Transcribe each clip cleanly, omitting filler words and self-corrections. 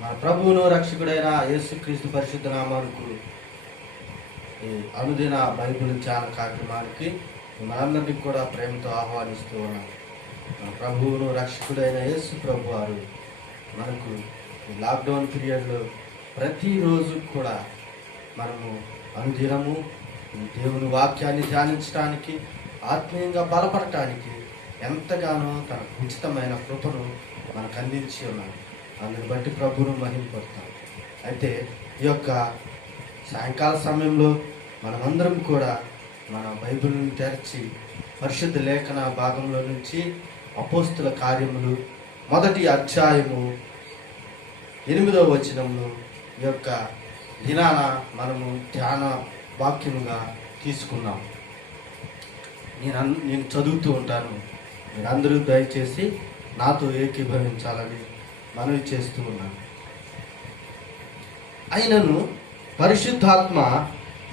మన ప్రభువును రక్షకుడైన యేసుక్రీస్తు పరిశుద్ధ నామానికి అనుదిన బైబిల్ ధ్యాన కార్యక్రమానికి మనందరినీ కూడా ప్రేమతో ఆహ్వానిస్తూ ఉన్నాం. మన ప్రభువును రక్షకుడైన యేసు ప్రభు వారు మనకు లాక్డౌన్ పీరియడ్లో ప్రతిరోజు కూడా మనము అనుదినము దేవుని వాక్యాన్ని ధ్యానించడానికి, ఆత్మీయంగా బలపడటానికి ఎంతగానో తన ఉచితమైన కృపను మనకు అందించి ఉన్నాడు. అందుని బట్టి ప్రభువును మహిమపడతాం. అయితే ఈ యొక్క సాయంకాల సమయంలో మనమందరం కూడా మన బైబిల్ని తెరచి పరిశుద్ధ లేఖన భాగంలో నుంచి అపోస్తుల కార్యములు 1వ అధ్యాయము 8వ వచనమును ఈ యొక్క దినాన మనము ధ్యాన వాక్యముగా తీసుకున్నాం. నేను చదువుతూ ఉంటాను, మీరందరూ దయచేసి నాతో ఏకీభవించాలని మనవి చేస్తూ ఉన్నాను. అయినను పరిశుద్ధాత్మ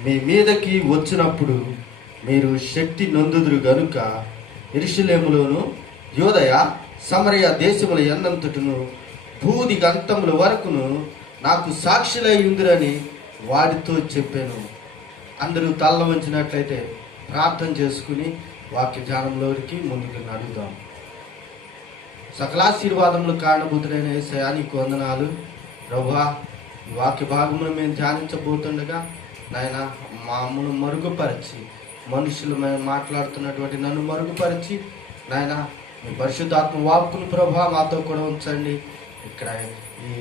మీ మీదకి వచ్చినప్పుడు మీరు శక్తి నొందుదురు గనుక యెరూషలేములోను యూదయ సమరయ దేశముల యందంతటను భూది గంతముల వరకును నాకు సాక్షులై ఉందిరని వాడితో చెప్పాను. అందరూ తల్ల వంచినట్లయితే ప్రార్థన చేసుకుని వాక్య ధ్యానంలోకి ముందుకు నడుద్దాం. సకలాశీర్వాదములు కారణభూతుడైన యేసయ్యా నీకు వందనాలు. ప్రభువా, ఈ వాక్య భాగమును మేము ధ్యానించబోతుండగా నాయన మామూలు మరుగుపరిచి, మనుషులు మేము మాట్లాడుతున్నటువంటి నన్ను మరుగుపరిచి నాయన మీ పరిశుద్ధాత్మ వాక్కును ప్రభువా మాతో కూడా ఉంచండి. ఇక్కడ ఈ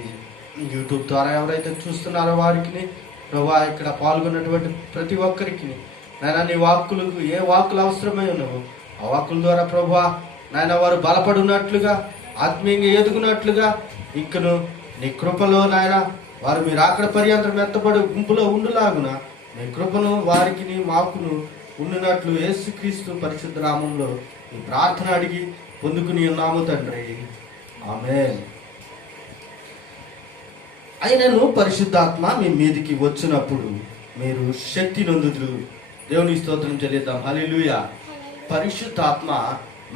యూట్యూబ్ ద్వారా ఎవరైతే చూస్తున్నారో వారికి ప్రభువా, ఇక్కడ పాల్గొన్నటువంటి ప్రతి ఒక్కరికి నాయన నీ వాక్కులకు ఏ వాక్కులు అవసరమై ఉన్నావో ఆ వాక్కుల ద్వారా ప్రభువా నాయన వారు బలపడినట్లుగా, ఆత్మీయంగా ఎదుగునట్లుగా, ఇంకను నీ కృపలో నాయన వారు మీరు అక్కడ పర్యంతరం ఎత్తబడి గుంపులో ఉండులాగున నీ కృపను వారికి మాకును ఉండునట్లు యేసుక్రీస్తు పరిశుద్ధ నామంలో ఈ ప్రార్థన అడిగి పొందుకుని ఉన్నాము తండ్రి, ఆమేన్. అయినను పరిశుద్ధాత్మ మీ మీదికి వచ్చినప్పుడు మీరు శక్తి నొందుదురు. దేవుని స్తోత్రం చెల్లిద్దాం. హల్లెలూయా. పరిశుద్ధాత్మ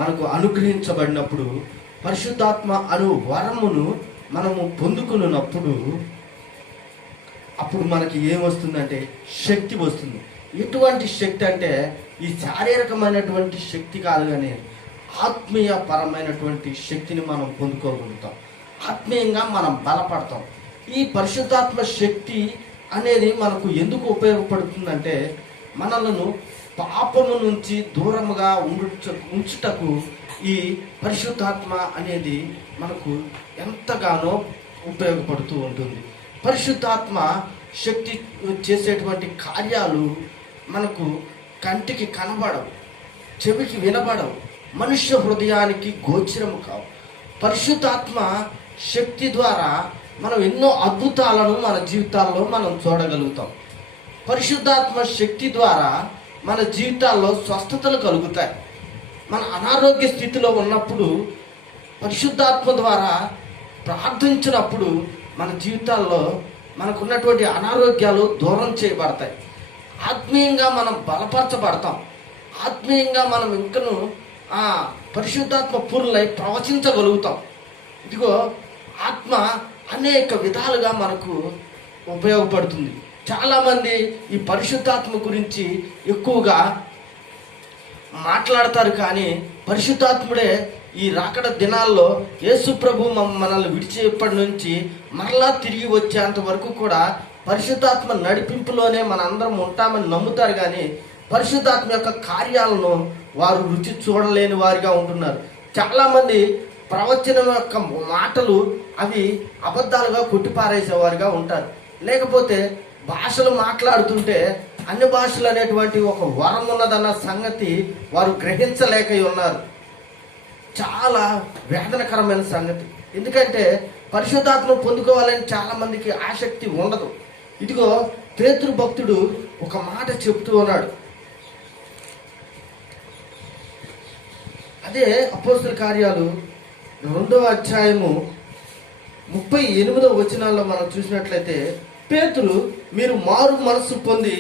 మనకు అనుగ్రహించబడినప్పుడు, పరిశుద్ధాత్మ అను వరమును మనము పొందుకున్నప్పుడు అప్పుడు మనకి ఏమొస్తుందంటే శక్తి వస్తుంది. ఎటువంటి శక్తి అంటే ఈ శారీరకమైనటువంటి శక్తి కాదు, కానీ ఆత్మీయ పరమైనటువంటి శక్తిని మనం పొందుకోగలుగుతాం. ఆత్మీయంగా మనం బలపడతాం. ఈ పరిశుద్ధాత్మ శక్తి అనేది మనకు ఎందుకు ఉపయోగపడుతుందంటే మనలను పాపము నుంచి దూరముగా ఉంచుటకు ఈ పరిశుద్ధాత్మ అనేది మనకు ఎంతగానో ఉపయోగపడుతూ ఉంటుంది. పరిశుద్ధాత్మ శక్తి చేసేటువంటి కార్యాలు మనకు కంటికి కనబడవు, చెవికి వినబడవు, మనుష్య హృదయానికి గోచరము కావు. పరిశుద్ధాత్మ శక్తి ద్వారా మనం ఎన్నో అద్భుతాలను మన జీవితాల్లో మనం చూడగలుగుతాం. పరిశుద్ధాత్మ శక్తి ద్వారా మన జీవితాల్లో స్వస్థతలు కలుగుతాయి. మన అనారోగ్య స్థితిలో ఉన్నప్పుడు పరిశుద్ధాత్మ ద్వారా ప్రార్థించినప్పుడు మన జీవితాల్లో మనకున్నటువంటి అనారోగ్యాలు దూరం చేయబడతాయి. ఆత్మీయంగా మనం బలపరచబడతాం. ఆత్మీయంగా మనం ఇంకను పరిశుద్ధాత్మ పూర్ణులై ప్రవచించగలుగుతాం. ఇదిగో ఆత్మ అనేక విధాలుగా మనకు ఉపయోగపడుతుంది. చాలామంది ఈ పరిశుద్ధాత్మ గురించి ఎక్కువగా మాట్లాడతారు, కానీ పరిశుద్ధాత్ముడే ఈ రాకడ దినాల్లో యేసు ప్రభు మనల్ని విడిచేప్పటి నుంచి మరలా తిరిగి వచ్చేంత వరకు కూడా పరిశుద్ధాత్మ నడిపింపులోనే మనందరం ఉంటామని నమ్ముతారు, కానీ పరిశుద్ధాత్మ యొక్క కార్యాలను వారు రుచి చూడలేని వారిగా ఉంటున్నారు. చాలామంది ప్రవచనం యొక్క మాటలు అవి అబద్ధాలుగా కొట్టిపారేసేవారుగా ఉంటారు. లేకపోతే భాషలు మాట్లాడుతుంటే అన్ని భాషలు అనేటువంటి ఒక వరం ఉన్నదన్న సంగతి వారు గ్రహించలేక ఉన్నారు. చాలా వేదనకరమైన సంగతి. ఎందుకంటే పరిశుద్ధాత్మ పొందుకోవాలని చాలా మందికి ఆసక్తి ఉండదు. ఇదిగో పేతురు భక్తుడు ఒక మాట చెప్తూ ఉన్నాడు. అదే అపోస్తుల కార్యాలు 2వ అధ్యాయము 38వ వచనాల్లో మనం చూసినట్లయితే, పేతురు మీరు మారు మనస్సు పొంది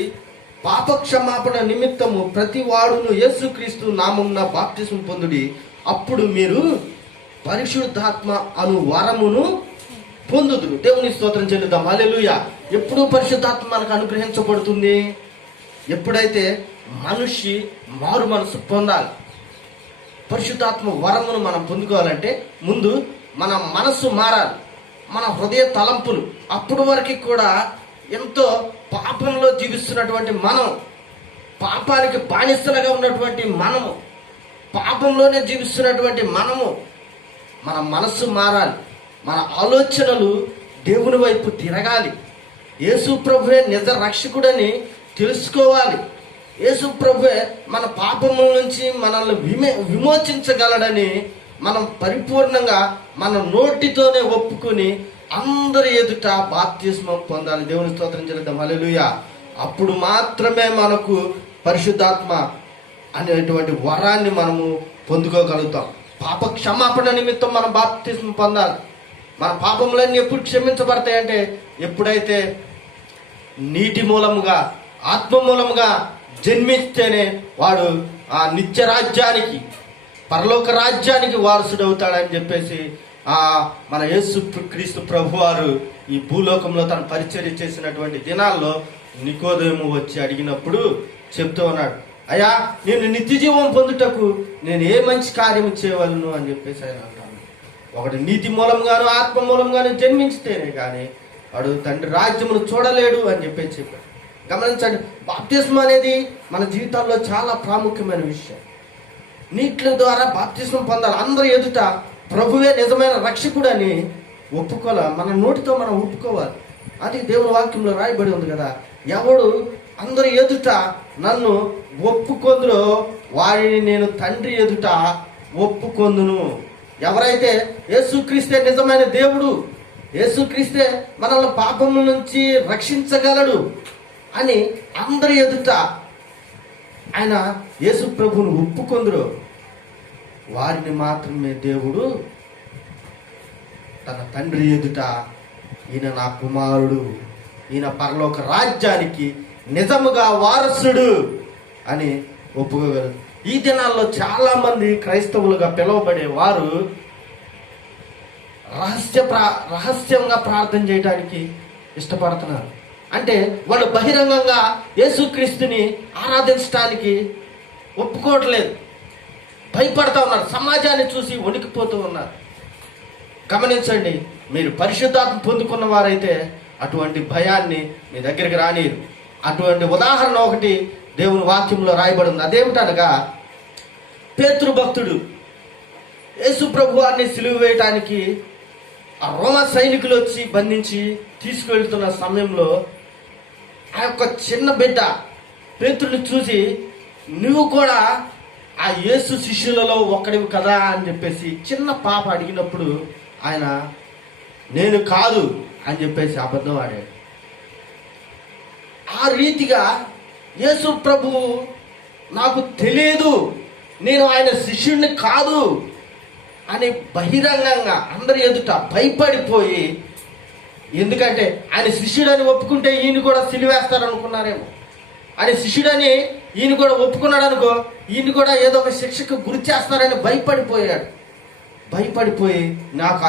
పాపక్షమాపణ నిమిత్తము ప్రతి వాడును యేసుక్రీస్తు నామమున బాప్తిస్మం పొందుడి, అప్పుడు మీరు పరిశుద్ధాత్మ అను వరమును పొందుదురు. దేవుని స్తోత్రం చెల్లిద్దాం. హల్లెలూయా. ఎప్పుడు పరిశుద్ధాత్మ మనకు అనుగ్రహించబడుతుంది? ఎప్పుడైతే మనిషి మారు మనసు పొందాలి. పరిశుద్ధాత్మ వరమును మనం పొందుకోవాలంటే ముందు మన మనసు మారాలి, మన హృదయ తలంపులు. అప్పుడు వరకు కూడా ఎంతో పాపంలో జీవిస్తున్నటువంటి మనం, పాపానికి బానిసలుగా ఉన్నటువంటి మనము, పాపంలోనే జీవిస్తున్నటువంటి మనము, మన మనసు మారాలి, మన ఆలోచనలు దేవుని వైపు తిరగాలి. యేసు ప్రభువే నిజ రక్షకుడని తెలుసుకోవాలి. యేసు ప్రభువే మన పాపముల నుంచి మనల్ని విమోచించగలడని మనం పరిపూర్ణంగా మన నోటితోనే ఒప్పుకొని అందరి ఎదుట బాప్తిస్మం పొందాలి. దేవుని స్తోత్రం చెల్లిద్దాం. హల్లెలూయా. అప్పుడు మాత్రమే మనకు పరిశుద్ధాత్మ అనేటువంటి వరాన్ని మనము పొందుకోగలుగుతాం. పాప క్షమాపణ నిమిత్తం మనం బాప్తిస్మం పొందాలి. మన పాపములన్నీ ఎప్పుడు క్షమించబడతాయంటే ఎప్పుడైతే నీటి మూలముగా, ఆత్మ మూలముగా జన్మిస్తేనే వాడు ఆ నిత్య రాజ్యానికి, పరలోక రాజ్యానికి వారసుడవుతాడని చెప్పేసి మన యేసు క్రీస్తు ప్రభువారు ఈ భూలోకంలో తన పరిచర్య చేసినటువంటి దినాల్లో నికోదేము వచ్చి అడిగినప్పుడు చెప్తూ ఉన్నాడు, అయ్యా నేను నిత్య జీవం పొందుటకు నేను ఏ మంచి కార్యం చేయవలను అని చెప్పేసి ఆయన అంటాను. ఒకటి నీతి మూలంగాను ఆత్మ మూలంగాను జన్మించితేనే కానీ వాడు తండ్రి రాజ్యమును చూడలేడు అని చెప్పేసి చెప్పాడు. గమనించండి, బాప్తిస్మం అనేది మన జీవితాల్లో చాలా ప్రాముఖ్యమైన విషయం. నీటి ద్వారా బాప్తిస్మం పొందాలి. అందరూ ఎదుట ప్రభువే నిజమైన రక్షకుడు అని ఒప్పుకోవాలి. మన నోటితో మనం ఒప్పుకోవాలి. అది దేవుని వాక్యంలో రాయబడి ఉంది కదా, ఎవడు అందరి ఎదుట నన్ను ఒప్పుకొందురో వారిని నేను తండ్రి ఎదుట ఒప్పుకొందును. ఎవరైతే యేసుక్రీస్తే నిజమైన దేవుడు, యేసుక్రీస్తే మనల్ని పాపముల నుంచి రక్షించగలడు అని అందరి ఎదుట ఆయన యేసు ప్రభువును ఒప్పుకొందురో వారిని మాత్రమే దేవుడు తన తండ్రి ఎదుట ఈయన నా కుమారుడు, ఈయన పరలోక రాజ్యానికి నిజముగా వారసుడు అని ఒప్పుకోగలరు. ఈ దినాల్లో చాలా మంది క్రైస్తవులుగా పిలువబడే వారు రహస్యంగా ప్రార్థన చేయడానికి ఇష్టపడుతున్నారు. అంటే వాళ్ళు బహిరంగంగా యేసుక్రీస్తుని ఆరాధించడానికి ఒప్పుకోవట్లేదు, భయపడతా ఉన్నారు, సమాజాన్ని చూసి వణికిపోతూ ఉన్నారు. గమనించండి, మీరు పరిశుద్ధాత్మ పొందుకున్న వారైతే అటువంటి భయాన్ని మీ దగ్గరికి రానిరు. అటువంటి ఉదాహరణ ఒకటి దేవుని వాక్యంలో రాయబడి ఉంది. అదేమిటనగా, పేతురు భక్తుడు యేసు ప్రభువారిని సిలువ వేయటానికి ఆ రోమా సైనికులు వచ్చి బంధించి తీసుకువెళ్తున్న సమయంలో ఆ యొక్క చిన్న బిడ్డ పేతురుని చూసి, నువ్వు కూడా ఆ యేసు శిష్యులలో ఒక్కడివి కదా అని చెప్పేసి చిన్న పాప అడిగినప్పుడు ఆయన నేను కాదు అని చెప్పేసి అబద్ధం ఆడాడు. ఆ రీతిగా యేసు ప్రభువు నాకు తెలియదు, నేను ఆయన శిష్యుడిని కాదు అని బహిరంగంగా అందరి ఎదుట భయపడిపోయి, ఎందుకంటే ఆయన శిష్యుడని ఒప్పుకుంటే ఈయన కూడా సిలివేస్తారనుకున్నారేమో, ఆయన శిష్యుడని ఈయన కూడా ఒప్పుకున్నాడు అనుకో, ఈయన కూడా ఏదో ఒక శిక్షకు గురి చేస్తారని భయపడిపోయాడు. భయపడిపోయి నాకు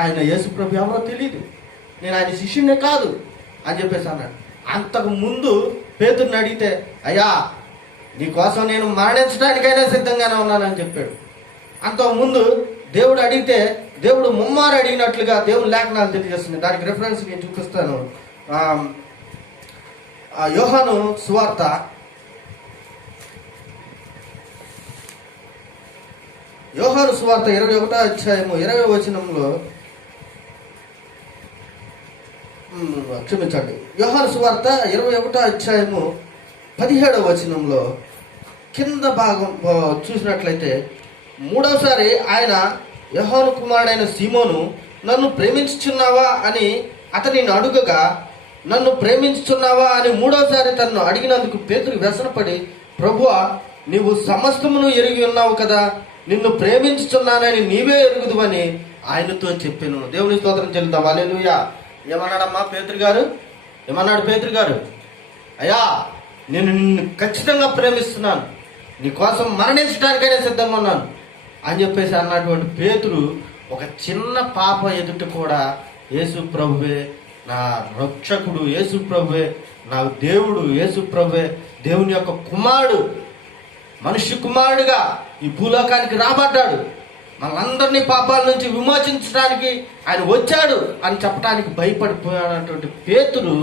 ఆయన యేసు ప్రభు ఎవరో తెలియదు, నేను ఆయన శిష్యుడినే కాదు అని చెప్పేసి అన్నాడు. అంతకు ముందు పేతురుని అడిగితే, అయ్యా నీకోసం నేను మరణించడానికైనా సిద్ధంగానే ఉన్నానని చెప్పాడు. అంతకుముందు దేవుడు అడిగితే దేవుడు ముమ్మారు అడిగినట్లుగా దేవుని లేఖనాలు తెలియజేస్తుంది. దానికి రిఫరెన్స్ నేను చూపిస్తాను. యోహాను సువార్త 21వ అధ్యాయము 20వ వచనంలో, క్షమించండి, యోహాను సువార్త 21వ అధ్యాయము 17వ వచనంలో కింద భాగం చూసినట్లయితే, మూడవసారి ఆయన యోహాను కుమారుడైన సీమోను నన్ను ప్రేమించుచున్నావా అని అతనిని అడుగగా, నన్ను ప్రేమించుచున్నావా అని మూడవసారి తనను అడిగినందుకు పేతురు వ్యసనపడి, ప్రభువా నీవు సమస్తమును ఎరిగి ఉన్నావు కదా, నిన్ను ప్రేమించుచున్నానని నీవే ఎరుగుదువని ఆయనతో చెప్పాను. దేవుని స్తోత్రం చెల్లిద్దాం. హల్లెలూయా. ఏమన్నాడమ్మా పేతురు గారు? ఏమన్నాడు పేతురు గారు? అయ్యా నేను నిన్ను ఖచ్చితంగా ప్రేమిస్తున్నాను, నీ కోసం మరణించడానికైనా సిద్ధంగా ఉన్నాను అని చెప్పేసి అన్నటువంటి పేతురు ఒక చిన్న పాప ఎదుట కూడా యేసు ప్రభువే నా రక్షకుడు, యేసు ప్రభువే నా దేవుడు, యేసు ప్రభువే దేవుని యొక్క కుమారుడు, మనిషి కుమారుడుగా ఈ భూలోకానికి రాబడ్డాడు, మనందరినీ పాపాల నుంచి విమోచించడానికి ఆయన వచ్చాడు అని చెప్పడానికి భయపడిపోయాడటువంటి పేతురు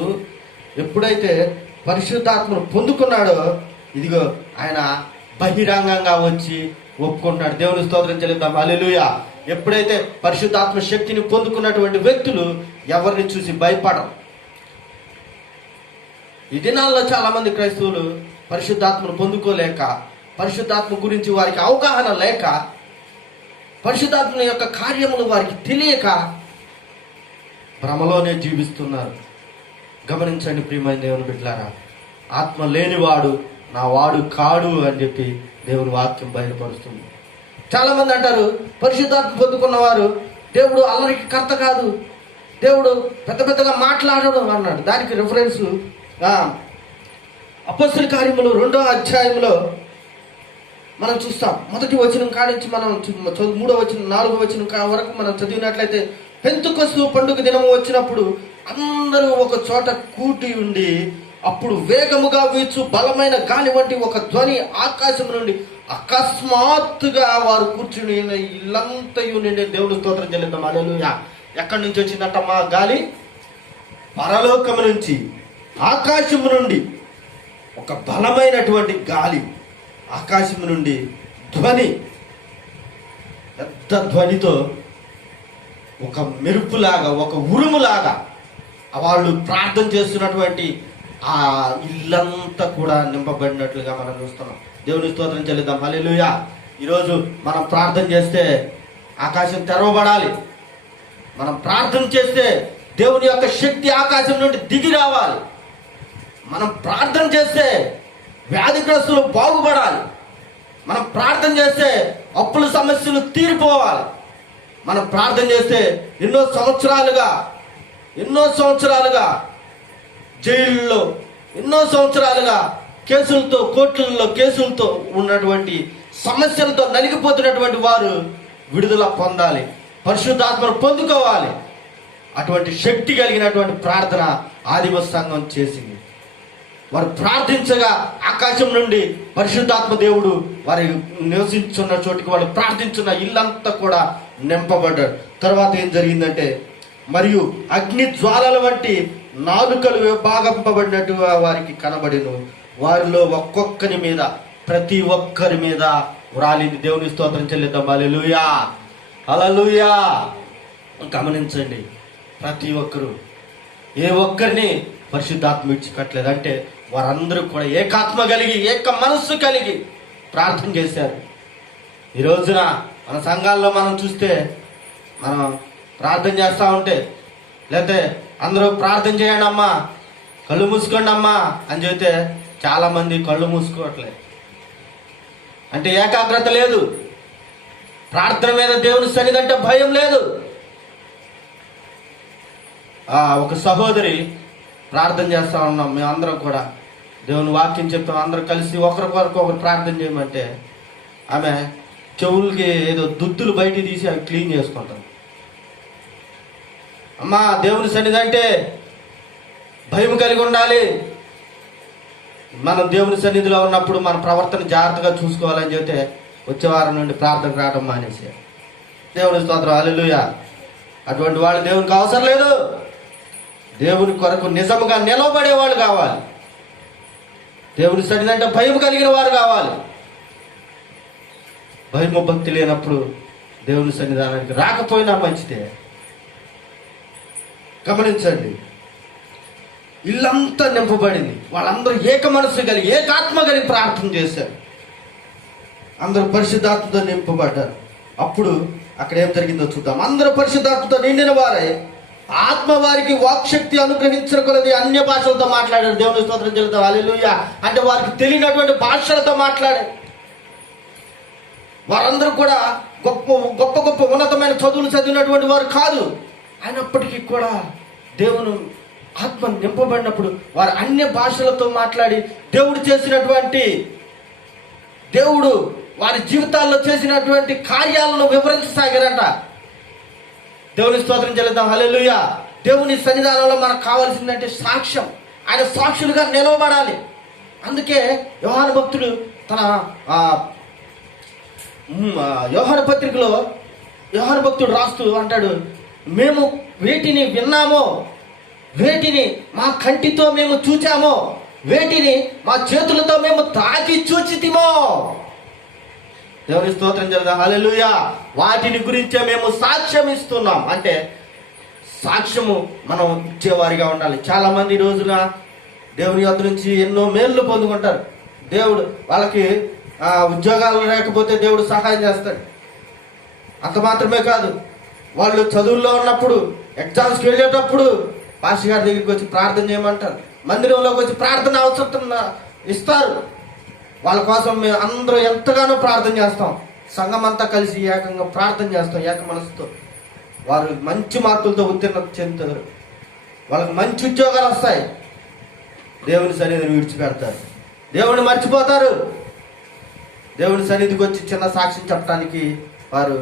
ఎప్పుడైతే పరిశుద్ధాత్మను పొందుకున్నాడో, ఇదిగో ఆయన బహిరంగంగా వచ్చి ఒప్పుకుంటున్నాడు. దేవుని స్తోత్రం చెల్లిద్దాం. హల్లెలూయా. ఎప్పుడైతే పరిశుద్ధాత్మ శక్తిని పొందుకున్నటువంటి వ్యక్తులు ఎవరిని చూసి భయపడరు. ఈ దినాల్లో చాలా మంది క్రైస్తవులు పరిశుద్ధాత్మను పొందుకోలేక, పరిశుద్ధాత్మ గురించి వారికి అవగాహన లేక, పరిశుద్ధాత్మ యొక్క కార్యములు వారికి తెలియక భ్రమలోనే జీవిస్తున్నారు. గమనించండి ప్రియమైన దేవుని బిడ్డలారా, ఆత్మ లేనివాడు నా వాడు కాడు అని చెప్పి దేవుని వాక్యం బయలుపరుస్తుంది. చాలా మంది అంటారు పరిశుద్ధాత్మ పొందుకున్నవారు దేవుడు అల్లరికి కర్త కాదు, దేవుడు పెద్ద పెద్దగా మాట్లాడడం అన్నాడు. దానికి రిఫరెన్స్ అపొస్తలుల కార్యములు 2వ అధ్యాయంలో మనం చూస్తాం. మొదటి వచనం కానించి మనం 3వ వచనం 4వ వచనం వరకు మనం చదివినట్లయితే, పెంతెకొస్తు పండుగ దినము వచ్చినప్పుడు అందరూ ఒక చోట కూటి ఉండి, అప్పుడు వేగముగా వీచు బలమైన గాలి వంటి ఒక ధ్వని ఆకాశం నుండి అకస్మాత్తుగా వారు కూర్చుని ఇల్లంతయు నిండి దేవుని స్తోత్రం చెల్లిద్దాం. హల్లెలూయా. ఎక్కడి నుంచి వచ్చిందంటమ్మా గాలి? పరలోకము నుంచి, ఆకాశము నుండి ఒక బలమైనటువంటి గాలి, ఆకాశం నుండి ధ్వని, పెద్ద ధ్వనితో ఒక మెరుపులాగా, ఒక ఉరుములాగా వాళ్ళు ప్రార్థన చేస్తున్నటువంటి ఆ ఇల్లంతా కూడా నింపబడినట్లుగా మనం చూస్తున్నాం. దేవుని స్తోత్రం చెల్లిద్దాం. హల్లెలూయా. ఈరోజు మనం ప్రార్థన చేస్తే ఆకాశం తెరవబడాలి. మనం ప్రార్థన చేస్తే దేవుని యొక్క శక్తి ఆకాశం నుండి దిగి రావాలి. మనం ప్రార్థన చేస్తే వ్యాధిగ్రస్తులు బాగుపడాలి. మనం ప్రార్థన చేస్తే అప్పుల సమస్యలు తీరిపోవాలి. మనం ప్రార్థన చేస్తే ఎన్నో సంవత్సరాలుగా జైళ్ళలో, ఎన్నో సంవత్సరాలుగా కేసులతో, కోర్టులలో కేసులతో ఉన్నటువంటి సమస్యలతో నలిగిపోతున్నటువంటి వారు విడుదల పొందాలి, పరిశుద్ధాత్మను పొందుకోవాలి. అటువంటి శక్తి కలిగినటువంటి ప్రార్థన ఆదిమ సంఘం చేసింది. వారు ప్రార్థించగా ఆకాశం నుండి పరిశుద్ధాత్మ దేవుడు వారి నివసించున్న చోటికి వాళ్ళు ప్రార్థించున్న ఇల్లంతా కూడా నింపబడ్డాడు. తర్వాత ఏం జరిగిందంటే, మరియు అగ్ని జ్వాలల వంటి నాలుకలు విభాగింపబడినట్టుగా వారికి కనబడిను. వారిలో ఒక్కొక్కరి మీద, ప్రతి ఒక్కరి మీద వ్రాలింది. దేవుని స్తోత్రం చెల్లిద్దాం. హల్లెలూయా, హల్లెలూయా. గమనించండి, ప్రతి ఒక్కరు, ఏ ఒక్కరిని పరిశుద్ధాత్మ విడిచిపెట్టలేదు. అంటే వారందరూ కూడా ఏకాత్మ కలిగి, ఏక మనస్సు కలిగి ప్రార్థన చేశారు. ఈ రోజున మన సంఘాల్లో మనం చూస్తే, మనం ప్రార్థన చేస్తూ ఉంటే, లేకపోతే అందరూ ప్రార్థన చేయండి అమ్మా, కళ్ళు మూసుకోండి అమ్మా అని చెబితే చాలామంది కళ్ళు మూసుకోవట్లేదు. అంటే ఏకాగ్రత లేదు, ప్రార్థన మీద దేవుని సన్నిధి భయం లేదు. ఒక సహోదరి ప్రార్థన చేస్తూ ఉన్నాం, మేమందరం కూడా దేవుని వాక్యం చెప్తాం, అందరూ కలిసి ఒకరికొరకు ఒకరు ప్రార్థన చేయమంటే ఆమె చెవులకి ఏదో దుద్దులు బయట తీసి అవి క్లీన్ చేసుకుంటాం. అమ్మా, దేవుని సన్నిధి అంటే భయం కలిగి ఉండాలి. మనం దేవుని సన్నిధిలో ఉన్నప్పుడు మన ప్రవర్తన జాగ్రత్తగా చూసుకోవాలని చెప్తే వచ్చే వారం నుండి ప్రార్థన రావడం మానేసి, దేవుని స్తోత్రం, హల్లెలూయా. అటువంటి వాళ్ళు దేవునికి అవసరం లేదు. దేవుని కొరకు నిజముగా నిలబడేవాళ్ళు కావాలి. దేవుని సన్నిధి అంటే భయం కలిగిన వారు కావాలి. భయము భక్తి లేనప్పుడు దేవుని సన్నిధానానికి రాకపోయినా మంచిదే. గమనించండి, ఇల్లంతా నింపబడింది. వాళ్ళందరూ ఏక మనస్సు కలిగి, ఏకాత్మ కలిగి ప్రార్థన చేశారు. అందరూ పరిశుద్ధాత్మతో నింపబడ్డారు. అప్పుడు అక్కడ ఏం జరిగిందో చూద్దాం. అందరూ పరిశుద్ధాత్మతో నిండిన వారై ఆత్మ వారికి వాక్శక్తి అనుగ్రహించిన కొలది అన్య భాషలతో మాట్లాడారు. దేవుని స్తోత్రం చెల్లిద్దాం. హల్లెలూయా. అంటే వారికి తెలియనటువంటి భాషలతో మాట్లాడారు. వారందరూ కూడా గొప్ప గొప్ప గొప్ప ఉన్నతమైన చదువులు చదివినటువంటి వారు కాదు. అయినప్పటికీ కూడా దేవుని ఆత్మ నింపబడినప్పుడు వారు అన్య భాషలతో మాట్లాడి దేవుడు వారి జీవితాల్లో చేసినటువంటి కార్యాలను వివరించసాగారంట. దేవుని స్తోత్రం చెల్లిద్దాం. హల్లెలూయా. దేవుని సన్నిధానంలో మనకు కావాల్సిందంటే సాక్ష్యం. ఆయన సాక్షులుగా నిలవబడాలి. అందుకే యోహాను భక్తుడు తన యోహాను పత్రికలో యోహాను భక్తుడు రాస్తూ అంటాడు, మేము వేటిని విన్నామో, వేటిని మా కంటితో మేము చూచామో, వేటిని మా చేతులతో మేము తాకి చూచితిమో. దేవుని స్తోత్రం జరుగుతాం. హల్లెలూయా. వాటిని గురించే మేము సాక్ష్యం ఇస్తున్నాం. అంటే సాక్ష్యము మనం ఇచ్చేవారిగా ఉండాలి. చాలా మంది ఈ రోజున దేవుని యొద్ద నుంచి ఎన్నో మేళ్ళు పొందుకుంటారు. దేవుడు వాళ్ళకి ఉద్యోగాలు లేకపోతే దేవుడు సహాయం చేస్తాడు. అంత మాత్రమే కాదు, వాళ్ళు చదువుల్లో ఉన్నప్పుడు ఎగ్జామ్స్కి వెళ్ళేటప్పుడు పాస్టర్ గారి దగ్గరికి వచ్చి ప్రార్థన చేయమంటారు. మందిరంలోకి వచ్చి ప్రార్థన అవసరం ఇస్తారు. వాళ్ళ కోసం మేము అందరూ ఎంతగానో ప్రార్థన చేస్తాం. సంఘం అంతా కలిసి ఏకంగా ప్రార్థన చేస్తాం ఏక మనసుతో. వారు మంచి మార్కులతో ఉత్తీర్ణత చెందుతారు. వాళ్ళకి మంచి ఉద్యోగాలు వస్తాయి. దేవుని సన్నిధిని విడిచిపెడతారు, దేవుని మర్చిపోతారు. దేవుని సన్నిధికి వచ్చి చిన్న సాక్ష్యం చెప్పడానికి వారు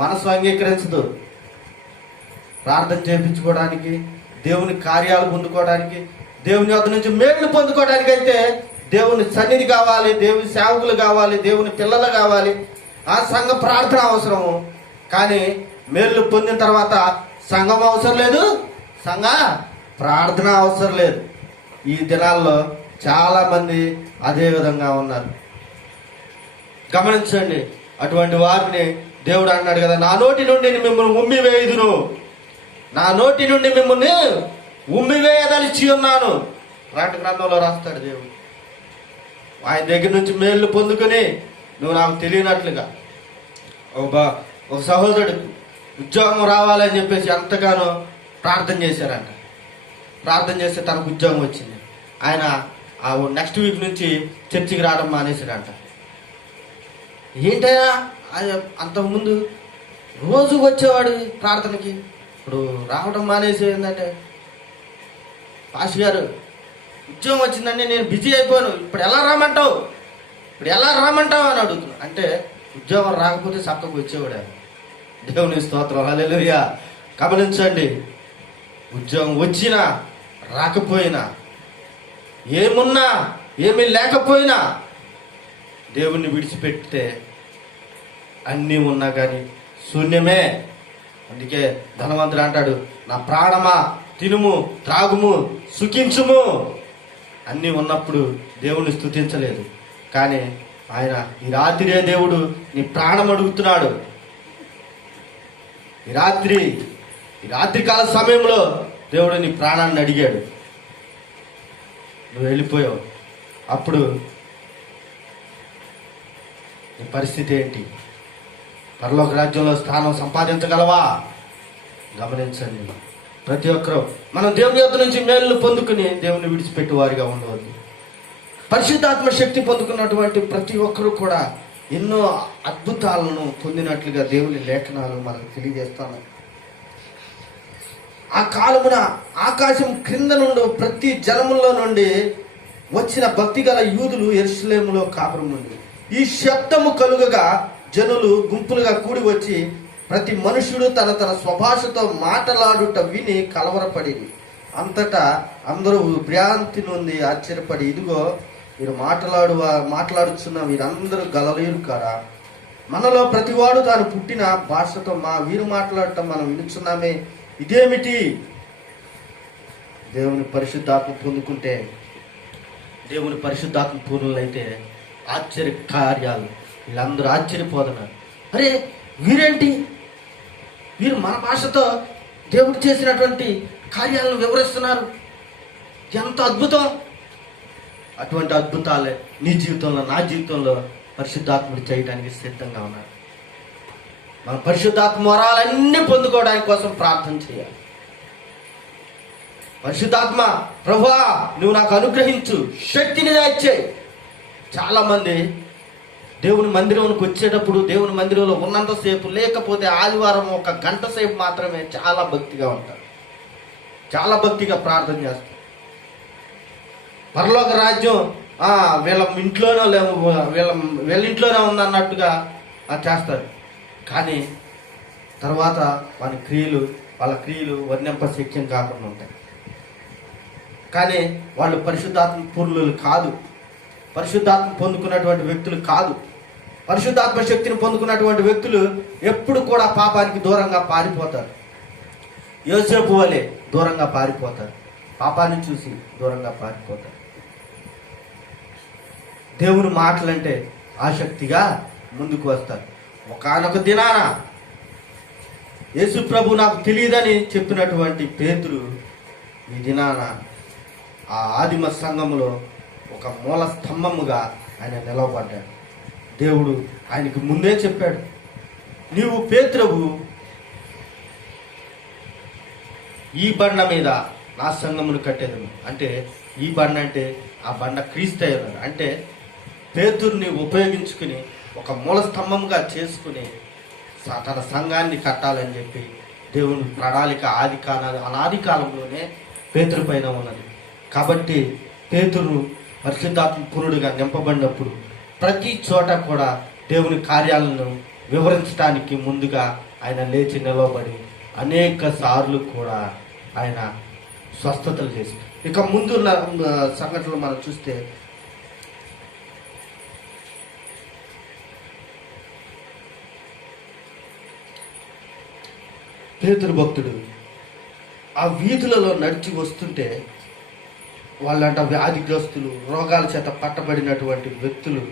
మనసు అంగీకరించదు. ప్రార్థన చేయించుకోవడానికి, దేవుని కార్యాలు పొందుకోవడానికి, దేవుని వద్ద నుంచి మేళ్ళు పొందుకోవడానికి అయితే దేవుని సన్నిధి కావాలి, దేవుని సేవకులు కావాలి, దేవుని పిల్లలు కావాలి. ఆ సంఘ ప్రార్థన అవసరము. కానీ మేళ్ళు పొందిన తర్వాత సంఘం అవసరం లేదు, సంఘ ప్రార్థన అవసరం లేదు. ఈ దినాల్లో చాలా మంది అదే విధంగా ఉన్నారు. గమనించండి. అటువంటి వారిని దేవుడు అన్నాడు కదా, నా నోటి నుండి మిమ్మల్ని ఉమ్మివేయుదును, నా నోటి నుండి మిమ్మల్ని ఉమ్మివేయదలిచి ఉన్నాను. రాటి గ్రంథంలో రాస్తాడు దేవుడు. ఆయన దగ్గర నుంచి మేళ్ళు పొందుకొని నువ్వు నాకు తెలియనట్లుగా ఒక సహోదరుడు ఉద్యోగం రావాలని చెప్పేసి ఎంతగానో ప్రార్థన చేశారంట. ప్రార్థన చేస్తే తనకు ఉద్యోగం వచ్చింది. ఆయన ఆ నెక్స్ట్ వీక్ నుంచి చర్చికి రావడం మానేశాడంట. ఏంటయ్యా, అంతకుముందు రోజు వచ్చేవాడు ప్రార్థనకి, ఇప్పుడు రావడం మానేసి ఏంటంటే, పాస్టర్ గారు ఉద్యోగం వచ్చిందండి, నేను బిజీ అయిపోయాను, ఇప్పుడు ఎలా రామంటావు అని అడుగుతున్నా. అంటే ఉద్యోగం రాకపోతే చక్కగా వచ్చేవాడు. దేవుని స్తోత్రం. హల్లెలూయా. గమనించండి, ఉద్యోగం వచ్చినా రాకపోయినా, ఏమున్నా ఏమీ లేకపోయినా దేవుణ్ణి విడిచిపెడితే అన్నీ ఉన్నా కానీ శూన్యమే. అందుకే ధనవంతుడు అంటాడు, నా ప్రాణమా తినుము త్రాగుము సుఖించుము. అన్నీ ఉన్నప్పుడు దేవుణ్ణి స్తుతించలేదు. కానీ ఆయన ఈ రాత్రే దేవుడు నీ ప్రాణం అడుగుతున్నాడు. ఈ రాత్రి కాల సమయంలో దేవుడు నీ ప్రాణాన్ని అడిగాడు. నువ్వు వెళ్ళిపోయావు. అప్పుడు నీ పరిస్థితి ఏంటి? పరలోక రాజ్యంలో స్థానం సంపాదించగలవా? గమనించండి. ప్రతి ఒక్కరూ మనం దేవుని యొద్ద నుంచి మేలు పొందుకుని దేవుని విడిచిపెట్టి వారిగా ఉండవద్దు. పరిశుద్ధాత్మ శక్తి పొందుకున్నటువంటి ప్రతి ఒక్కరూ కూడా ఎన్నో అద్భుతాలను పొందినట్లుగా దేవుని లేఖనాలు మనకు తెలియజేస్తాను. ఆ కాలమున ఆకాశం క్రింద నుండి ప్రతి జనములో నుండి వచ్చిన భక్తి గల యూదులు యెరూషలేములో కాపురం నుండి ఈ శబ్దము కలుగగా జనులు గుంపులుగా కూడి వచ్చి ప్రతి మనుషుడు తన తన స్వభాషతో మాట్లాడుట విని కలవరపడి అంతటా అందరూ భ్రాంతి నుండి ఆశ్చర్యపడి, ఇదిగో వీరు మాట్లాడుచున్న వీరందరూ గలలేరు కారా? మనలో ప్రతివాడు తాను పుట్టిన భాషతో వీరు మాట్లాడటం మనం వినుచున్నామే, ఇదేమిటి? దేవుని పరిశుద్ధాత్మ పొందుకుంటే, దేవుని పరిశుద్ధాత్మ పూర్ణులైతే ఆశ్చర్య కార్యాలు వీళ్ళందరూ ఆశ్చర్యపోతున్నారు. అరే వీరేంటి, వీరు మన భాషతో దేవుడు చేసినటువంటి కార్యాలను వివరిస్తున్నారు, ఎంత అద్భుతం! అటువంటి అద్భుతాలే నీ జీవితంలో నా జీవితంలో పరిశుద్ధాత్ముడు చేయడానికి సిద్ధంగా ఉన్నారు. మన పరిశుద్ధాత్మ వరాలన్నీ పొందుకోవడానికి కోసం ప్రార్థన చేయాలి. పరిశుద్ధాత్మ ప్రభువా నువ్వు నాకు అనుగ్రహించు, శక్తిని దాయిచ్చేయి. చాలా మంది దేవుని మందిరంలోకి వచ్చేటప్పుడు దేవుని మందిరంలో ఉన్నంతసేపు, లేకపోతే ఆదివారం 1 గంట సేపు మాత్రమే చాలా భక్తిగా ఉంటారు, చాలా భక్తిగా ప్రార్థన చేస్తారు. పరలోక రాజ్యం వీళ్ళ ఇంట్లోనే వీళ్ళ ఇంట్లోనే ఉందన్నట్టుగా చేస్తారు. కానీ తర్వాత వాళ్ళ క్రియలు వర్ణింపశక్యం కాకుండా ఉంటాయి. కానీ వాళ్ళు పరిశుద్ధాత్మ పూర్ణులు కాదు, పరిశుద్ధాత్మ పొందుకున్నటువంటి వ్యక్తులు కాదు. పరిశుద్ధాత్మ శక్తిని పొందుకున్నటువంటి వ్యక్తులు ఎప్పుడు కూడా పాపానికి దూరంగా పారిపోతారు. యోసేపు వలె దూరంగా పారిపోతారు, పాపాన్ని చూసి దూరంగా పారిపోతారు. దేవుని మాటలంటే ఆసక్తిగా ముందుకు వస్తారు. ఒకానొక దినాన యేసు ప్రభు నాకు తెలియదని చెప్పినటువంటి పేతురు ఈ దినాన ఆ ఆదిమ సంఘములో ఒక మూల స్తంభముగా ఆయన నిలవబడ్డాడు. దేవుడు ఆయనకు ముందే చెప్పాడు, నీవు పేతురువు, ఈ బండ మీద నా సంఘమును కట్టేదను. అంటే ఈ బండ అంటే ఆ బండ క్రీస్తు అయ్యారు. అంటే పేతురుని ఉపయోగించుకుని ఒక మూల స్తంభంగా చేసుకుని తన సంఘాన్ని కట్టాలని చెప్పి దేవుని ప్రణాళిక అనాది కాలంలోనే పేతురు పైన ఉన్నది. కాబట్టి పేతురు పరిశుద్ధాత్మ పూర్ణుడిగా నింపబడినప్పుడు ప్రతి చోట కూడా దేవుని కార్యాలను వివరించడానికి ముందుగా ఆయన లేచి నిలవబడి అనేక సార్లు కూడా ఆయన స్వస్థతలు చేశారు. ఇక ముందున్న సంఘటనలు మనం చూస్తే పేతురు భక్తుడు ఆ వీధులలో నడిచి వస్తుంటే వాళ్ళంట వ్యాధిగ్రస్తులు, రోగాల చేత పట్టబడినటువంటి వ్యక్తులు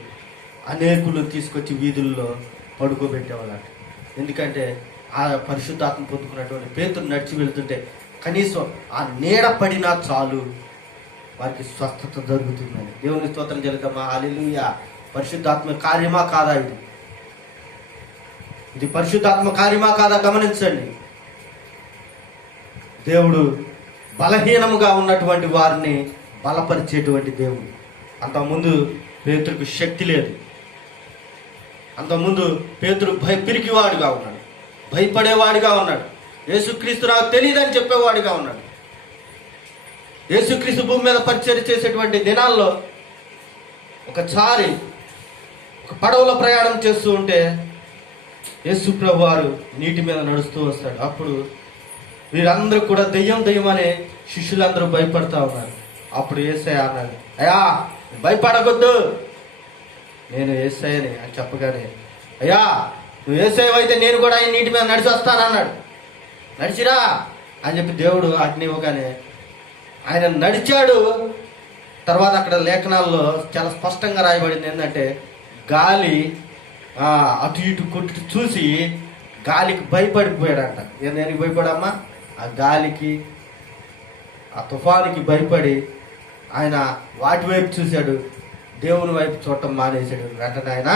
అనేకులు తీసుకొచ్చి వీధుల్లో పడుకోబెట్టేవాళ్ళంట. ఎందుకంటే ఆ పరిశుద్ధాత్మ పొందుకున్నటువంటి పేతురు నడిచి వెళ్తుంటే కనీసం ఆ నీడ పడినా చాలు వారికి స్వస్థత జరుగుతుందని. దేవుని స్తోత్రం జరుగుతామా, హల్లెలూయా. పరిశుద్ధాత్మ కార్యమా కాదా? ఇది పరిశుద్ధాత్మ కార్యమా కాదా గమనించండి. దేవుడు బలహీనముగా ఉన్నటువంటి వారిని బలపరిచేటువంటి దేవుడు. అంతకుముందు పేతురుకు శక్తి లేదు. అంతకుముందు పేతురు పిరికివాడిగా ఉన్నాడు, భయపడేవాడిగా ఉన్నాడు. యేసుక్రీస్తు నాకు తెలియదని చెప్పేవాడిగా ఉన్నాడు. యేసుక్రీస్తు భూమి మీద పరిచర్య చేసేటువంటి దినాల్లో ఒకసారి ఒక పడవలో ప్రయాణం చేస్తూ ఉంటే యేసు ప్రభు వారు నీటి మీద నడుస్తూ వస్తాడు. అప్పుడు వీరందరూ కూడా దెయ్యం అనే శిష్యులందరూ భయపడతా ఉన్నారు. అప్పుడు యేసయ్య అన్నాడు, అయ్యా భయపడకొద్దు, నేను యేసయ్యని అని చెప్పగానే, అయ్యా నువ్వు యేసయ్య అయితే నేను కూడా ఆయన నీటి మీద నడిచి వస్తానన్నాడు. నడిచిరా అని చెప్పి దేవుడు ఆజ్ఞ ఇవ్వగానే ఆయన నడిచాడు. తర్వాత అక్కడ లేఖనాల్లో చాలా స్పష్టంగా రాయబడింది ఏంటంటే, గాలి అటు ఇటు కొట్టి చూసి గాలికి భయపడిపోయాడంట. దేనికి భయపడమ్మా? ఆ గాలికి, ఆ తుఫానికి భయపడి ఆయన వాటి వైపు చూశాడు, దేవుని వైపు చూడటం మానేశాడు. వెంటనే ఆయన